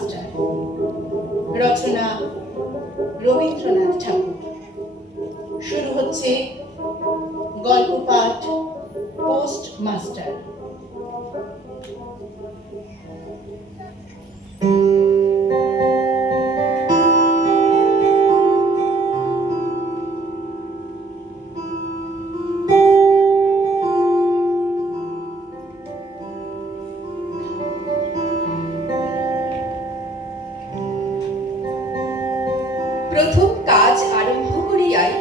Postmaster. রচনা রবীন্দ্রনাথ ঠাকুর। শুরু হচ্ছে গল্প পাঠ পোস্টমাস্টার। প্রথম কাজ আরম্ভ করিয়াই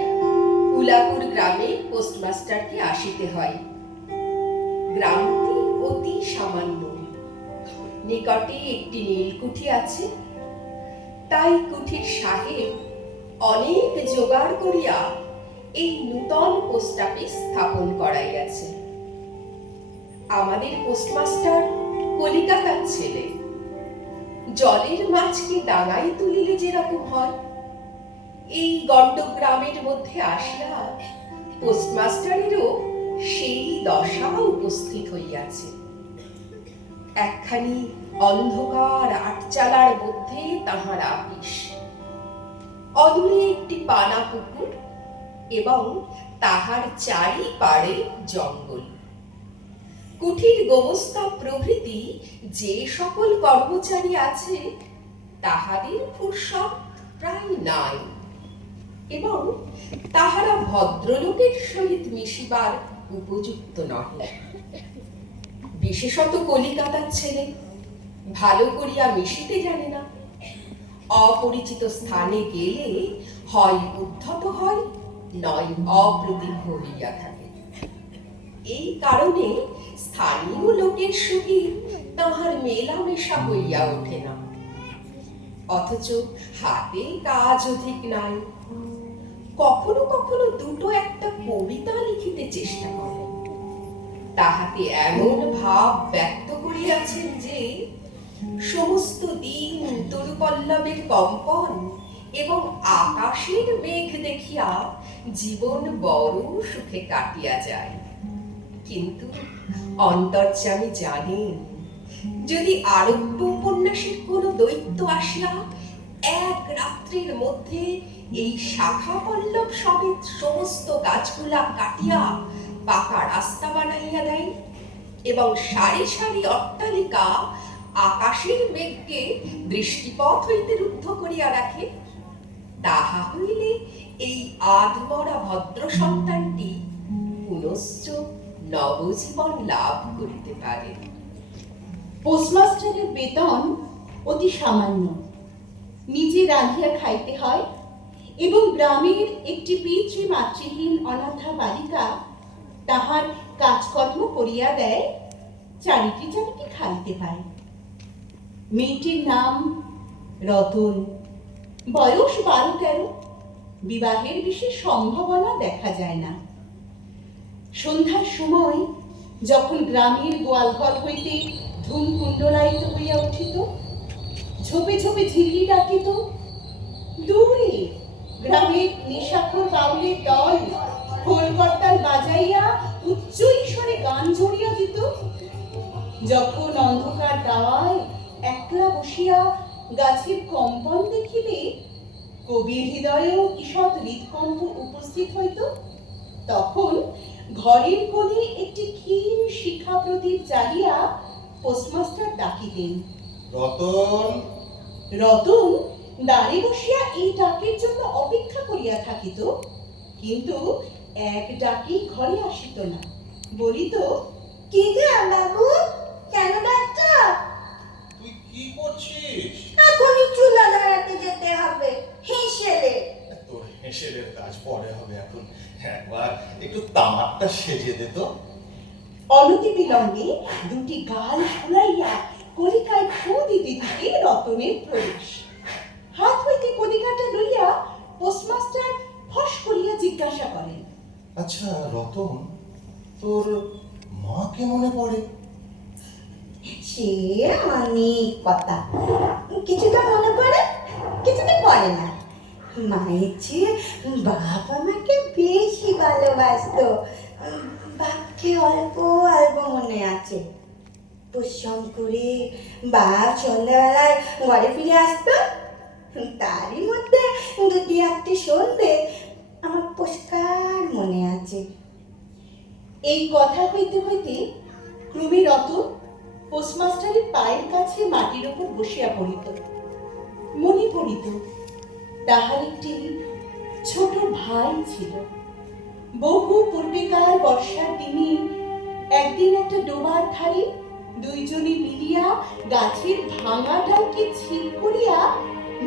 উলাপুর গ্রামে পোস্টমাস্টারকে আসিতে হয়। গ্রামটি অতি সামান্য, নিকটে একটি নীলকুঠি আছে। তাই কুঠির সাহেব অনেক জোগাড় করিয়া এই নূতন পোস্ট অফিস স্থাপন করাইয়াছে। আমাদের পোস্টমাস্টার কলিকাতার ছেলে। জলের মাছকে ডাঙায় তুলিলে যেরকম হয়, এই গণ্ডগ্রামের মধ্যে আসিয়া পোস্টমাস্টারেরও সেই দশা উপস্থিত হইয়াছে। একখানি অন্ধকার আটচালার মধ্যে তাহার আপিস, অদূরে একটি পানা পুকুর এবং তাহার চারিপাড়ে জঙ্গল। কুঠির গোমস্তা প্রভৃতি যে সকল কর্মচারী আছে, তাহাদের ফুরসত প্রায় নাই এবং তাহারা ভদ্রলোকের সহিত মিশিবার উপযুক্ত নহে। বিশেষত কলিকাতার ছেলে ভালো করিয়া মিশিতে জানে না। অপরিচিত স্থানে গেলে হয় উদ্ধত হয়, নয় অপ্রতিভ হইয়া থাকে। এই কারণে স্থানীয় লোকের সহিত তাহার মেলামেশা হইয়া ওঠে না। অথচ হাতে কাজ অধিক নাই। কখনো কখনো দুটো একটা কবিতা লিখিতে চেষ্টা করে। তাহাতে এমন ভাব ব্যক্ত করিয়াছেন যে সমস্ত দিন তরুপল্লবের কম্পন এবং আকাশের মেঘ দেখিয়া জীবন বড় সুখে কাটিয়া যায়। কিন্তু অন্তর্যামী জানেন, যদি আরব্য উপন্যাসের কোন দৈত্য আসিয়া এক রাত্রির মধ্যে এই শাখা পল্লব সমেত সমস্ত গাছগুলা কাটিয়া পাকা রাস্তা বানাইয়া দেয় এবং সারি সারি অট্টালিকা আকাশের মেঘকে দৃষ্টিপথ হইতে রুদ্ধ করিয়া রাখে, তাহা হইলে এই আধমরা ভদ্র সন্তানটি পুনশ্চ নবজীবন লাভ করিতে পারে। পোস্টমাস্টারের বেতন অতি সামান্য। নিজে রাঁধিয়া খাইতে হয় এবং গ্রামের একটি পিতৃ মাতৃহীন অনাথা বালিকা তাহার কাজকর্ম করিয়া দেয়, চারিটি চারিটি খাইতে পায়। মেয়েটির নাম রতন, বয়স 12-13। বিবাহের বিশেষ সম্ভাবনা দেখা যায় না। সন্ধ্যার সময় যখন গ্রামের গোয়ালঘর হইতে ধূম কুণ্ডলায়িত হইয়া উঠিত, ঝোপে ঝোপে ঝিল্লি ডাকিত, দূরে গ্রামের নেশাখোর বাউলের দল খোল করতাল বাজাইয়া উচ্চ ঈশ্বরে গান জড়িয়া দিত, যখন অন্ধকার দাওয়ায় একলা বসিয়া গাছের কম্পন দেখিলে কবির হৃদয়েও ঈষৎ হৃদকণ্ঠ উপস্থিত হইত, তখন ঘরের কোণে একটি ক্ষীণ শিখা প্রদীপ জ্বালিয়া পোস্টমাস্টার ডাকিতেন, রতন। রতন দাঁড়ে বসিয়া এই ডাকের জন্য অপেক্ষা করিয়া থাকিত, কিন্তু এক ডাকেই ঘরে আসিত না। বলিত, কি গো বাবু, কেন ডাকছ? তুই কি করছিস? এখনই চুলা ধরাতে যেতে হবে, হেসেলে। তোর হেসেলের কাজ পরে হবে, এখন একবার একটু তামাকটা সেজে দে তো। অনতি বিলম্বে দুটি গাল ফুলাইয়া কলিকায় ফু দিতে দিতে রতনের প্রবেশ। হাত হইতে কলিকাটা লইয়া পোস্টমাস্টার ফস করিয়া জিজ্ঞাসা করেন, আচ্ছা রতন, তোর মাকে মনে পড়ে? সে অনেক কথা, কিছুটা মনে পড়ে, কিছুটা পড়ে না। মায়ের চেয়ে বাপ আমাকে বেশি ভালোবাসতো, বাপকে অল্প অল্প মনে আছে। পরিশ্রম করে বাপ সন্ধ্যাবেলায় ঘরে ফিরে আসতো। তারই মধ্যে দুটি একটি সন্ধে আমার পরিষ্কার মনে আছে। এই কথা হইতে হইতে ক্রমে রতন পোস্টমাস্টারের পায়ের কাছে মাটির উপর বসিয়া পড়িত। মনে পড়িত তাহার একটি ছোট ভাই ছিল। বহু পূর্বেকার বর্ষার দিনে একদিন একটা ডোবার ধারে দুইজনে মিলিয়া গাছের ভাঙা ডালকে ছিপ করিয়া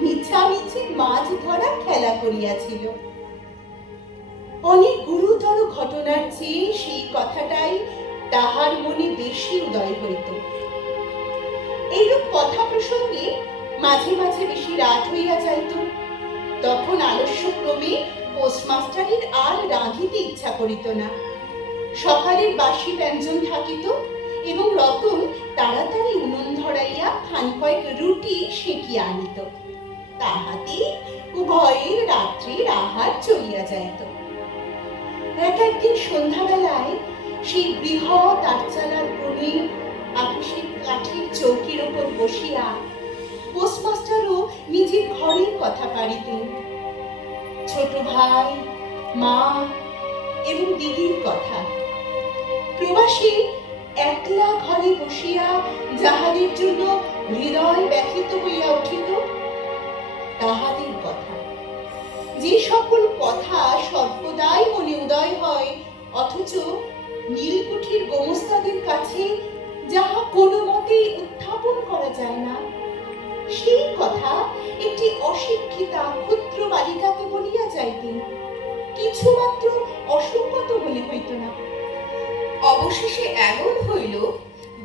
মিছামিছি মাছ ধরা খেলা করিয়াছিল। অনেক গুরুতর ঘটনার চেয়ে সেই কথাটাই তাহার মনে বেশি উদয় হইত। এইরূপ কথা প্রসঙ্গে মাঝে মাঝে বেশি রাত হইয়া যাইত। তখন আলস্যক্রমে পোস্টমাস্টারের আর রাঁধিতে ইচ্ছা করিত না। সকালের বাসি ব্যঞ্জন থাকিত এবং রতন তাড়াতাড়ি উনুন ধরাইয়া খান কয়েক রুটি সেঁকিয়া আনিত। তাহাতে উভয়ের রাত্রির আহার চলিয়া যাইত। একদিন সন্ধ্যাবেলায় সেই বৃহৎ আটচালার কোণে আপিসের কাঠের চৌকির ওপর বসিয়া পোস্টমাস্টারও নিজের ঘরের কথা পাড়িতেন। ছোট ভাই, মা এবং দিদির কথা। প্রবাসী একলা ঘরে বসিয়া যাহাদের জন্য হৃদয় ব্যথিত হইয়া উঠিত তাহাদের কথা। যে সকল কথা সর্বদাই মনে উদয় হয় অথচ নীলকুঠির গোমস্তাদের কাছে যাহা কোনো মতেই উত্থাপন করা যায় না, সেই কথা একটি অশিক্ষিতা ক্ষুদ্র বালিকাকে বলিয়া যাইতেন। কিছুমাত্র অসংগত মনে হইত না। অবশেষে এমন হইল,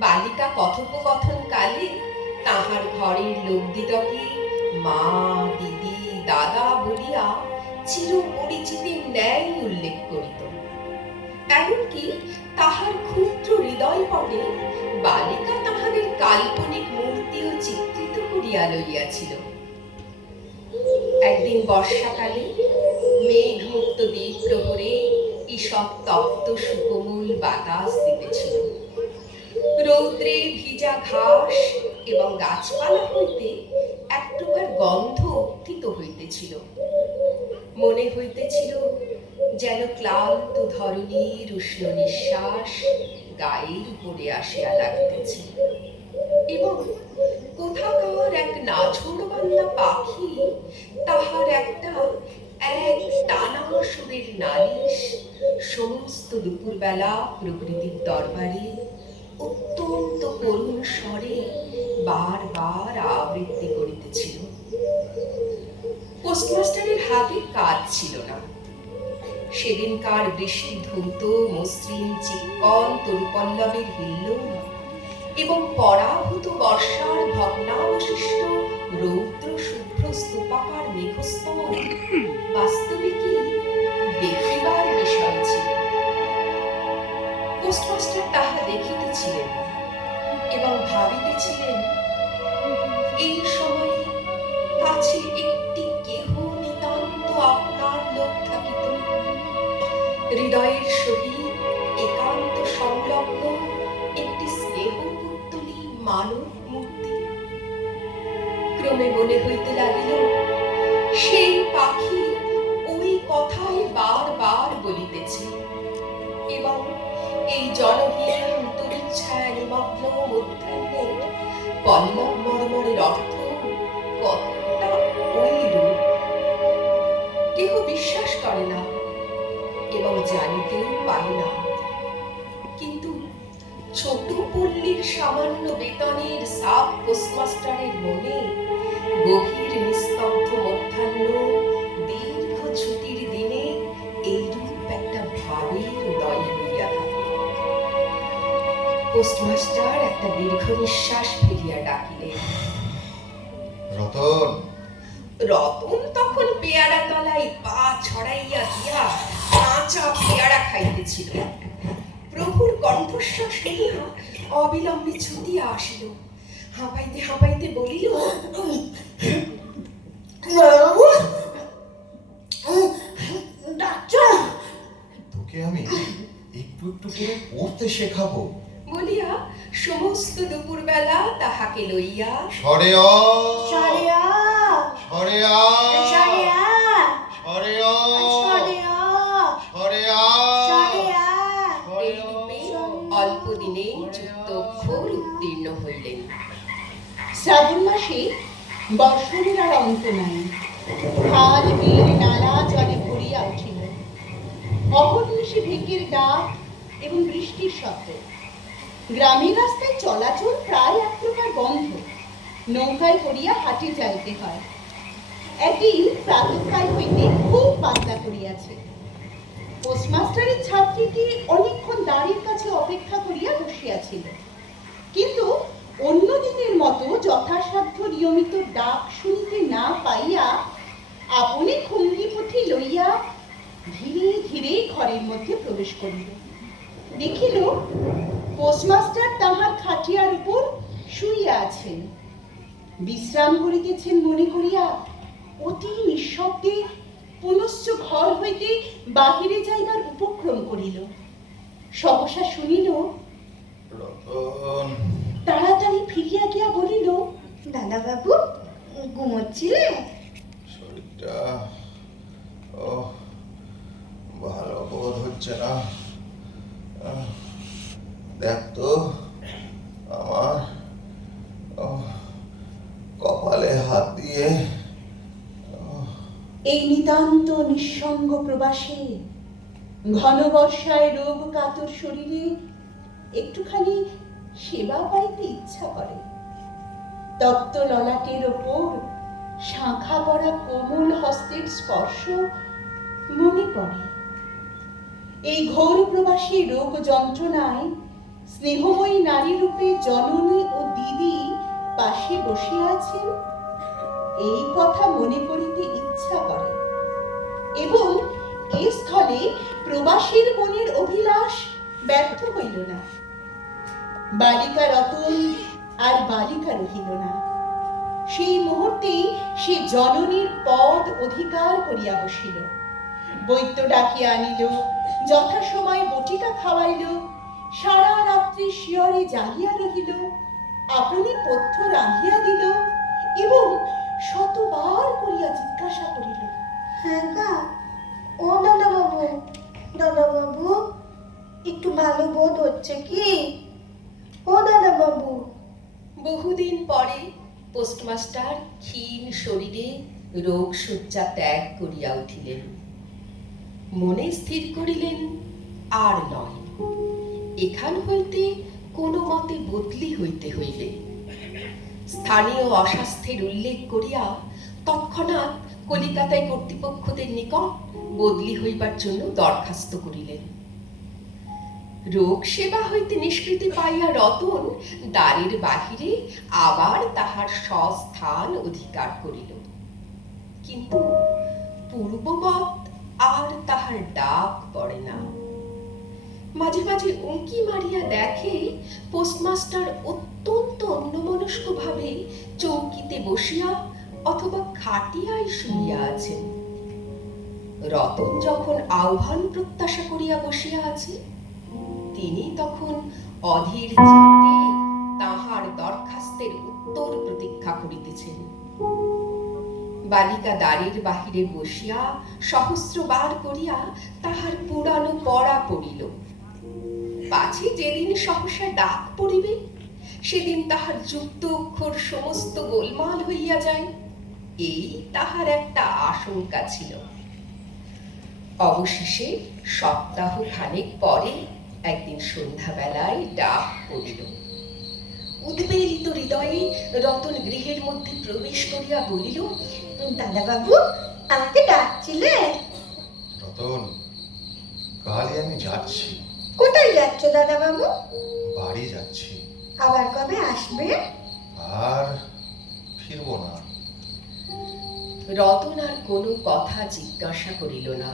বালিকা কথোপকথন কালে তাহার ঘরের লোকদিগকে মা, দিদি, দাদা বলিয়া চির পরিচিতির ন্যায় উল্লেখ করিত। এমনকি তাহার ক্ষুদ্র হৃদয় পটে বালিকা তাহাদের কাল্পনিক মূর্তিও চিত্রিত করিয়া লইয়াছিল। একদিন বর্ষাকালে মেঘমুক্ত দ্বীপ প্রহরে ঈষৎ তপ্ত সুকোমল বাতাস দিতেছিল। রৌদ্রে ভিজা ঘাস এবং গাছপালা হইতে এক প্রকার গন্ধ উত্থিত হইতেছিল। মনে হইতেছিল যেন ক্লান্ত ধরণীর উষ্ণ নিঃশ্বাস গায়ের উপরে আসিয়া লাগিতেছে এবং কোথাকার এক নাছোড়বান্দা পাখি তাহার একটা এক টানা সুরের নালিশ সমস্ত দুপুরবেলা প্রকৃতির দরবারে অত্যন্ত করুণ স্বরে বারবার আবৃত্তি করিতেছিল। পোস্টমাস্টারের হাতে কাজ ছিল না। সেদিনকার বৃষ্টি ধৌত মসৃণ চিক্কন তরুপল্লবের হিল্লোল এবং পরাভূত বর্ষার ভগ্নাবশিষ্ট রৌদ্র শুভ্র স্তূপাকার মেঘস্তবন বাস্তবিকই দেখিবার বিষয় ছিল। পোস্টমাস্টার তাহা দেখিতেছিলেন এবং ভাবিতেছিলেন, এই সময়ে কাছে একটি কেহ নিতান্ত আপনার লোক থাকিত, হৃদয়ের সহিত একান্ত সংলগ্ন একটি স্নেহপুত্তলী মানব মূর্তি। ক্রমে মনে হইতে লাগিল, সেই পাখি ওই কথাই বারবার বলিতেছে এবং এই জনহীন তরিচ্ছায়া নিমগ্ন মধ্যাহ্নে পল্লব মর্মরের অর্থ কতটা ঐরূপ। কেহ বিশ্বাস করে না এবং জানিতেও পারে না, কিন্তু ছোট পল্লীর সামান্য বেতনের সাব পোস্টমাস্টারের মনে গভীর নিস্তব্ধ মধ্যাহ্ন দীর্ঘ ছুটির দিনে এইরূপ একটা ভাবের উদয় হইয়া থাকে। পোস্টমাস্টার একটা দীর্ঘ নিঃশ্বাস ফেলিয়া ডাকিলেন, রতন। রতন তখন পেয়ারা তলায় পা ছড়াইয়া দিয়া কাঁচা পেয়ারা খাইতেছিল। প্রভুর কণ্ঠস্বর শুনিয়া অবিলম্বে ছুটিয়া আসিল। হাঁপাইতে হাঁপাইতে বলিল, তোকে আমি একটু একটু করে পড়তে শেখাবো বলিয়া সমস্ত দুপুরবেলা তাহাকে লইয়া সরে অ সরে আ, সরে আ সরে আ, সরে অ সরে আ, সরে আ সরে আ। এইরূপে অল্প দিনেই যুক্ত অক্ষর উত্তীর্ণ হইলেন। শ্রাবণ মাসে বর্ষণের আর অন্ত নাই। খাল বিল নালা জলে ভরিয়া উঠিল। অহর্নিশি ঢেকের ডাক এবং বৃষ্টির শব্দ। গ্রামের রাস্তায় চলাচল প্রায় এক প্রকার বন্ধ। নৌকায় করিয়া হাটে যাইতে হয়। একদিন প্রাতঃকাল হইতে খুব বাজনা করিয়াছে। পোস্টমাস্টারের ছাত্রীটি অনেকক্ষণ দাঁড়ির কাছে অপেক্ষা করিয়া বসিয়াছিল, কিন্তু অন্য দিনের মতো যথাসাধ্য নিয়মিত ডাক শুনিতে না পাইয়া আপনি খুঙ্গি পুঁথি লইয়া ধীরে ধীরে ঘরের মধ্যে প্রবেশ করিল। দেখিল পোস্টমাস্টার তাহার খাটিয়ার উপর শুইয়া আছেন, বিশ্রাম করিতেছেন মনে করিয়া অতি নিঃশব্দে পুনশ্চ ঘর হইতে বাহিরে যাইবার উপক্রম করিল। সহসা শুনিল, রতন তাড়াতাড়ি ফিরিয়া গিয়া বলিল, দাদা বাবু ঘুমোচ্ছিলে? শরীরটা ও ভালো বোধ হচ্ছে না। দেখ তো আমার কপালে হাত দিয়ে। এই নিতান্ত নিঃসঙ্গ প্রবাসে ঘন বর্ষায় রোগ কাতর শরীরে একটুখানি সেবা পাইতে ইচ্ছা করে। তপ্ত ললাটের ওপর শাঁখা পড়া কোমল হস্তের স্পর্শ মনে পড়ে। এই ঘোর প্রবাসী রোগ যন্ত্রণায় স্নেহময়ী নারী রূপে জননী ও দিদি পাশে বসিয়া আছেন, এই কথা মনে করিতে ইচ্ছা করে এবং এ স্থলে প্রবাসীর মনের অভিলাষ ব্যর্থ হইল না। বালিকা রতন আর বালিকা রহিল না। সেই মুহূর্তেই সে জননীর পদ অধিকার করিয়া বসিল। বৈদ্য ডাকিয়া আনিল, যথাসময়ে বটিকা খাওয়াইল, সারা রাত্রি শিয়রে জাগিয়া রহিল, আপনি পথ্য রাঁধিয়া দিল এবং শতবার করিয়া জিজ্ঞাসা করিল, হ্যাঁ গা, ও দাদা বাবু, দাদা বাবু একটু ভালো বোধ হচ্ছে কি? ও দাদা বাবু। বহুদিন পরে পোস্টমাস্টার ক্ষীণ শরীরে রোগ শয্যা ত্যাগ করিয়া উঠিলেন। মনে স্থির করিলেন আর নয়, এখান হইতে কোনো মতে বদলি হইতে হইবে। স্থানীয় অস্বাস্থ্যের উল্লেখ করিয়া তৎক্ষণাৎ কলিকাতায় কর্তৃপক্ষদের নিকট বদলি হইবার জন্য দরখাস্ত করিলেন। রোগ সেবা হইতে নিষ্কৃতি পাইয়া রতন দ্বারের বাহিরে আবার তাহার স্বস্থান অধিকার করিল, কিন্তু পূর্ববৎ আর তাহার ডাক পড়ে না। মাঝে মাঝে উঁকি মারিয়া দেখে পোস্টমাস্টার অত্যন্ত অন্যমনস্ক ভাবে চৌকিতে বসিয়া অথবা খাটিয়ায় শুইয়া আছেন। রতন যখন আহ্বান প্রত্যাশা করিয়া বসিয়া আছে, তিনি তখন অধীর চিত্তে তাহার দরখাস্তের উত্তর প্রতীক্ষা করিতেছেন। বালিকা দ্বারের বাহিরে বসিয়া সহস্রবার করিয়া তাহার পুরানো পড়া পড়িল। পাছে যেদিন সহসা ডাক পড়িবে, সেদিন তাহার যুক্ত অক্ষর সমস্ত গোলমাল হইয়া যায়, এই তাহার একটা আশঙ্কা ছিল। অবশেষে সপ্তাহ খানেক পরে একদিন সন্ধ্যাবেলায় ডাক পড়িল। উদ্বেলিত হৃদয়ে রতন গৃহের মধ্যে প্রবেশ করিয়া বলিল, দাদা বাবু আমাকে ডাকছিলে? রতন, কালই আমি যাচ্ছি। কোথায় যাচ্ছ দাদা বাবু? বাড়ি যাচ্ছি। আবার কবে আসবে? আর ফিরবো না। রতন আর কোনো কথা জিজ্ঞাসা করিল না।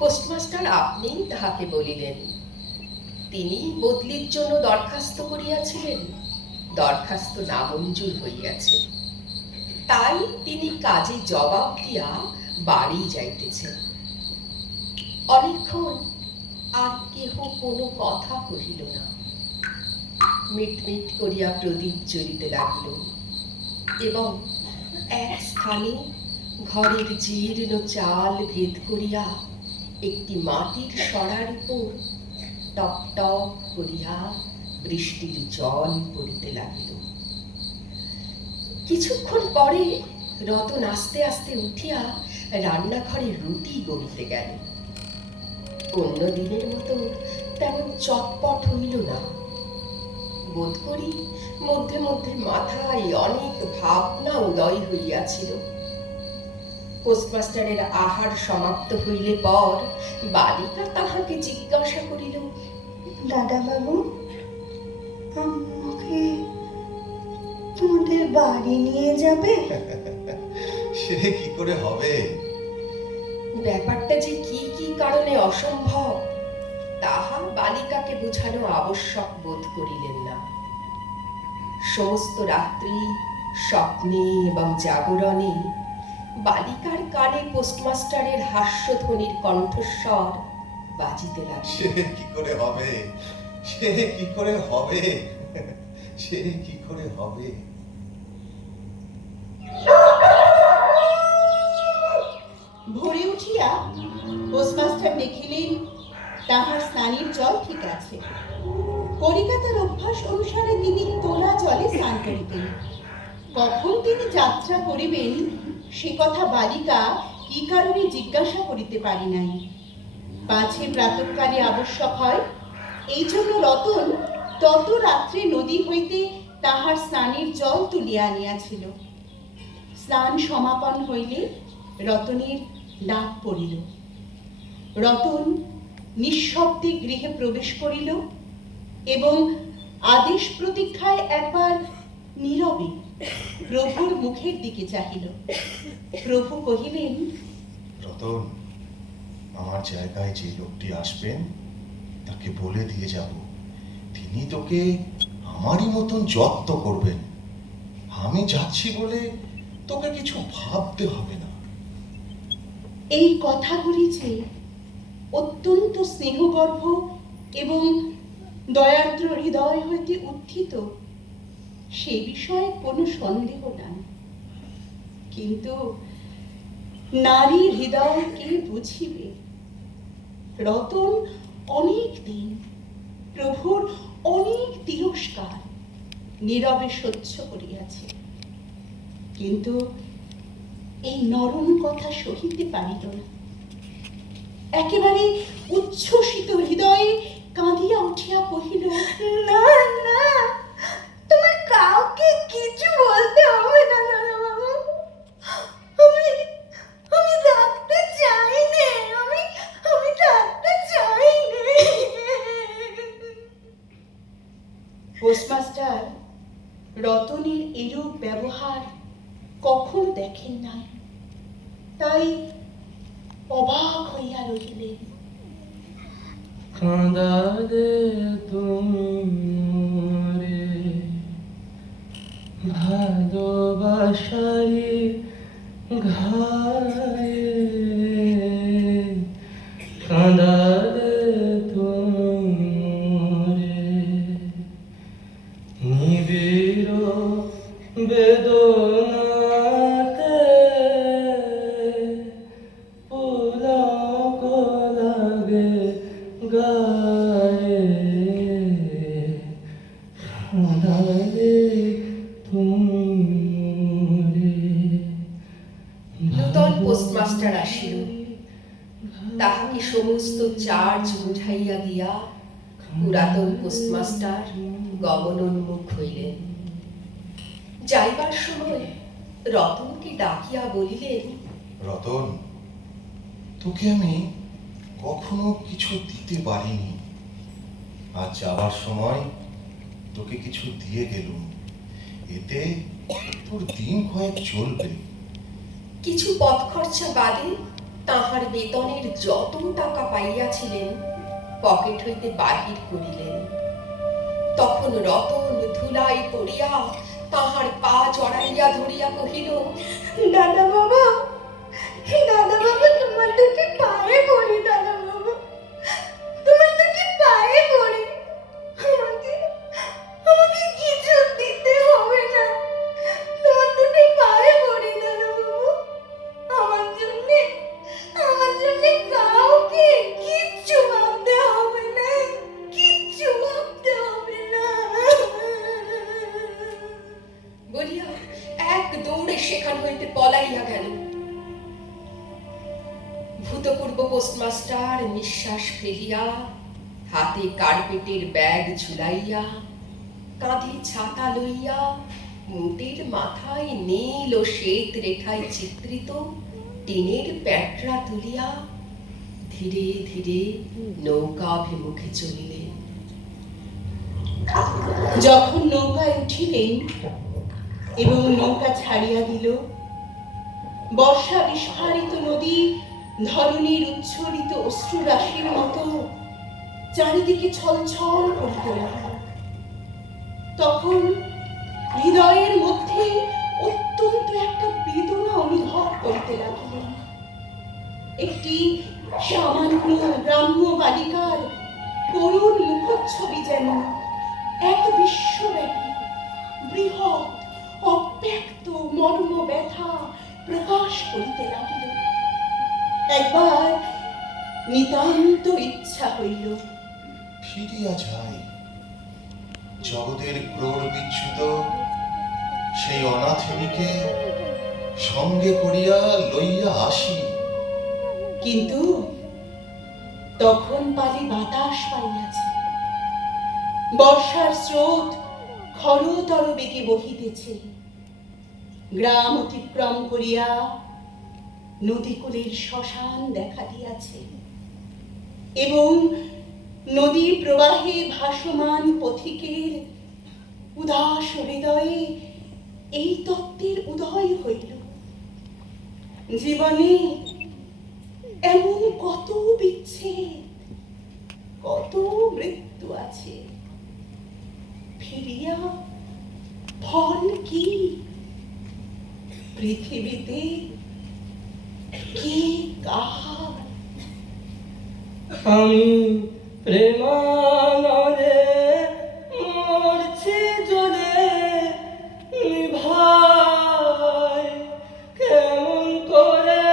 পোস্টমাস্টার আপনিই তাহাকে বলিলেন, তিনি বদলির জন্য দরখাস্ত করিয়াছিলেন, দরখাস্ত নামঞ্জুর হইয়াছে, তাই তিনি কাজে জবাব দিয়া বাড়ি যাইতেছেন। অনেকক্ষণ আর কেহ কোনো কথা কহিল না। মিটমিট করিয়া প্রদীপ জ্বলিতে লাগিল এবং এক স্থানে ঘরের জীর্ণ চাল ভেদ করিয়া একটি মাটির সরার উপর টপ টপ করিয়া বৃষ্টির জল পড়িতে লাগিল। কিছুক্ষণ পরে রতন আস্তে আস্তে উঠিয়া রান্নাঘরে রুটি গড়িতে গেল। অন্য দিনের মতো তেমন চটপট হইল না। বোধ করি মধ্যে মধ্যে মাথায় অনেক ভাবনা উদয় হইয়াছিল। পোস্টমাস্টারের আহার সমাপ্ত হইলে পর বালিকা তাহাকে জিজ্ঞাসা করিল, দাদা বাবু, আমাকে তোমাদের বাড়ি নিয়ে যাবে? সে কি করে হবে? ব্যাপারটা যে কি কি কারণে অসম্ভব তাহা বালিকাকে বোঝানো আবশ্যক বোধ করিলেন না। সমস্ত রাত্রি স্বপ্নে এবং জাগরণে বালিকার কানে পোস্টমাস্টারের হাস্যধ্বনির কণ্ঠস্বর বাজিতে লাগল। সে কি করে হবে? সে কি করে হবে? সে কি করে হবে? ভোরে উঠিয়া পোস্টমাস্টার দেখিলেন তাহার স্নানের জল ঠিক আছে। কলিকাতার অভ্যাস অনুসারে তিনি তোলা জলে স্নান করিতেন। কখন তিনি যাত্রা করিবেন সে কথা বালিকা কি কারণে জিজ্ঞাসা করিতে পারি নাই। পাছে প্রাতঃকালে আবশ্যক হয়, এই জন্য রতন তত রাত্রে নদী হইতে তাহার স্নানের জল তুলিয়া আনিয়াছিল। স্নান সমাপন হইলে রতনের ডাক পড়িল। রতন নিঃশব্দে গৃহে প্রবেশ করিল এবং আদেশ প্রতীক্ষায় একবার নীরবে প্রভুর মুখের দিকে চাহিল। প্রভু কহিলেন, রতন, আমার জায়গায় যে লোকটি আসবেন তাকে বলে দিয়ে যাব, তিনি তোকে আমারই মতন যত্ন করবেন। আমি যাচ্ছি বলে তোকে কিছু ভাবতে হবে না। এই কথাগুলি যে অত্যন্ত স্নেহগর্ভ এবং দয়ার্দ্র হৃদয় হইতে উত্থিত সে বিষয়ে কোনো সন্দেহ নাই। কিন্তু নারী হৃদয় কে বুঝিবে? রতন অনেক দিন প্রভুর অনেক তিরস্কার নীরবে সহ্য করিয়াছে, কিন্তু এই নরম কথা সহিতে পারিল না। একেবারে উচ্ছ্বসিত হৃদয়ে কাঁদিয়া উঠিয়া কহিল, না না, তোমার কাউকে কিছু বলতে হবে না দাদা বাবু। আমি থাকতে চাই না, আমি থাকতে চাই না। পোস্টমাস্টার রতনের এরূপ ব্যবহার কখন দেখেন নাই, তাই অবাক হইয়া রহিলেন। কাঁদালে তুমি মোরে ভালোবাসারি ঘায়ে, কাঁদালে তুমি মোরে নিবিড় বেদনাতে, পুলক লাগে গায়ে, কাঁদালে তুমি মোরে। নূতন পোস্টমাস্টার আসিল। তাহাকে সমস্ত চার্জ বুঝাইয়া দিয়া পুরাতন পোস্টমাস্টার গমনোন্মুখ হইলেন। যাইবার সময় রতনকে ডাকিয়া বলিলেন, রতন, তোকে আমি কখনো কিছু দিতে পারিনি, আজ যাবার সময় তোকে কিছু দিয়ে গেলুম, এতে তোর দিন কয়েক চলবে। কিছু পথ খরচা বাদে তাহার বেতনের যত টাকা পাইয়াছিলেন পকেট হইতে বাহির করিলেন। তখন রতন ধুলায় পড়িয়া তাহার পা জড়াইয়া ধরিয়া কহিল, দাদা বাবা, দাদা বাবা, তোমার দুটি পায়ে পড়ি দাদা বাবা, তোমার দুটি পায়ে পড়ি, আমাকে সেখান হইতে পলাইয়া গেল। ভূতপূর্ব পোস্টমাস্টার নিঃশ্বাস ফেলিয়া, হাতে কার্পেটের ব্যাগ ঝুলাইয়া, কাঁধে ছাতা লইয়া, মুটের মাথায় নীল ও শ্বেত রেখায় চিত্রিত টিনের প্যাটরা তুলিয়া ধীরে ধীরে নৌকাভিমুখে চলিলেন। যখন নৌকায় উঠিলেন এবং নৌকা ছাড়িয়া দিল, বর্ষা বিস্ফারিত নদী ধরণীর উচ্ছ্বরিত অশ্রুরাশির মতো চারিদিকে ছলছল করিতে লাগল। তখন হৃদয়ের মধ্যে অত্যন্ত একটা বেদনা অনুভব করিতে লাগিলেন। একটি সামান্য গ্রাম্য বালিকার করুণ মুখচ্ছবি যেন এক বিশ্বব্যাপী বৃহৎ অব্যক্ত মর্ম ব্যথা প্রকাশ করিতে লাগিল। একবার নিতান্ত ইচ্ছা হইল ফিরিয়া যাই, জগতের ক্রোড় বিচ্যুত সেই অনাথিনীকে সঙ্গে করিয়া লইয়া আসি। কিন্তু তখন পালে বাতাস পাইয়াছে, বর্ষার স্রোত খরতর বেগে বহিতেছে। গ্রাম অতিক্রম করিয়া নদীকূলের শ্মশান দেখা দিয়াছে এবং নদী প্রবাহে ভাসমান পথিকের উদাস হৃদয়ে এই তত্ত্বের উদয় হইল। জীবনে এমন কত বিচ্ছেদ, কত মৃত্যু আছে, ফিরিয়া ফল কি? পৃথিবীতে কে কাহার? আমি প্রেমানরে মরছি জ্বলে, ভাই কেমন করে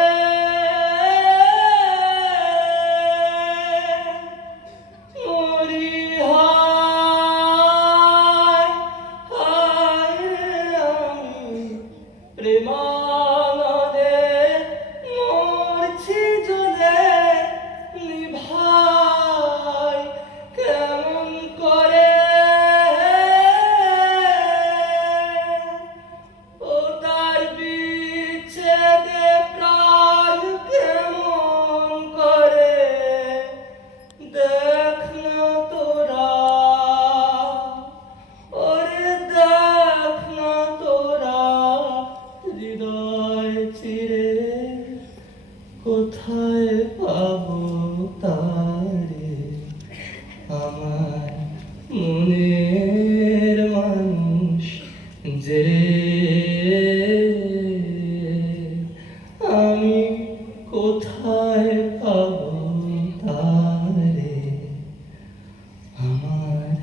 মরি, হায় হায় আমি প্রেমানরে মরছি জ্বলে, ভাই কেমন করে ও তার বিচ্ছেদে প্রাণ কেমন করে দেখ না তোরা, ওরে দেখ না তোরা হৃদয় চিরে কোথায় পাবো তারে, আমার মনের মানুষ যে আমি কোথায় পাবো তারে, আমার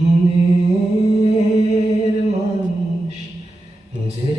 মনের মানুষ যে